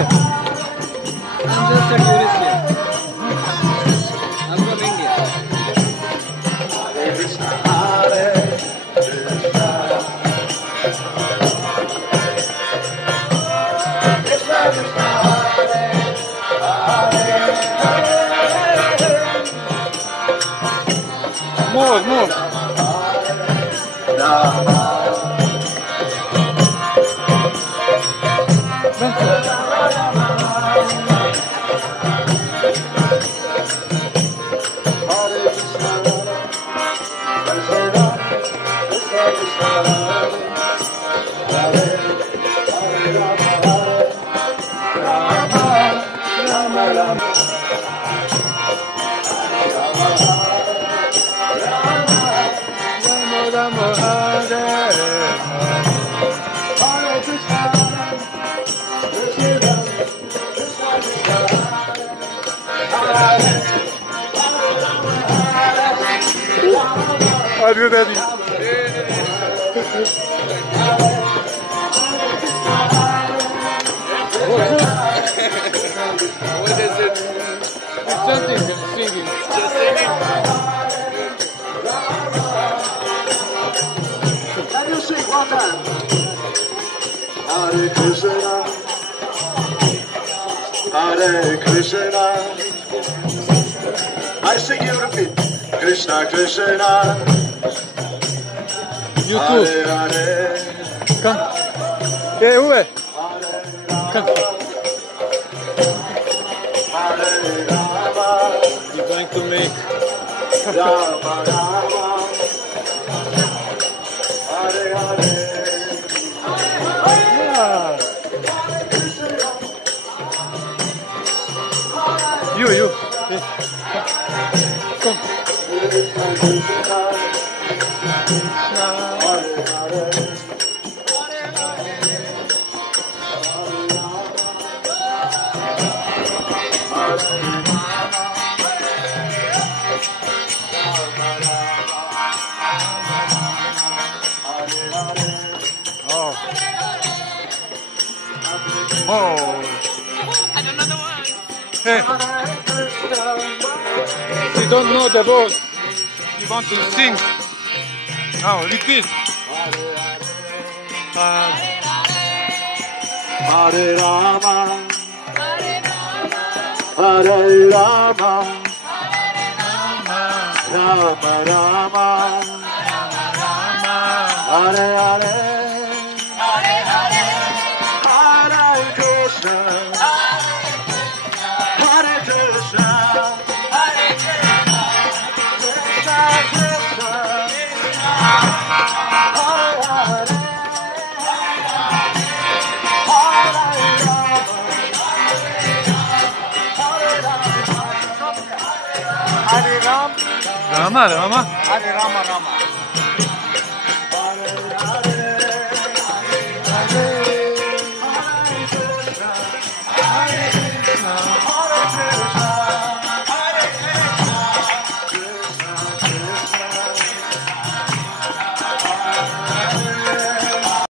here? I'm just a tourist here. I'm from India. More, more. Hadi hadi. What is it? It's something singing. Just singing. Can you sing one time? Hare Krishna, Hare Krishna. I sing, you repeat. Krishna Krishna, You too. Hare Hare, Come. Hey, Uwe. Come. Hare Rama, You're going to make. Rama Rama, Hare Hare. Yeah. You. Hey. Come. Oh. And another one. Hey. You don't know the words. You want to sing. Now, repeat. Hare Rama, Hare Rama, Rama Rama, Hare Hare, Hare Krishna, Hare Krishna, Krishna Krishna, Hare Hare. Rama. Hare Rama Rama.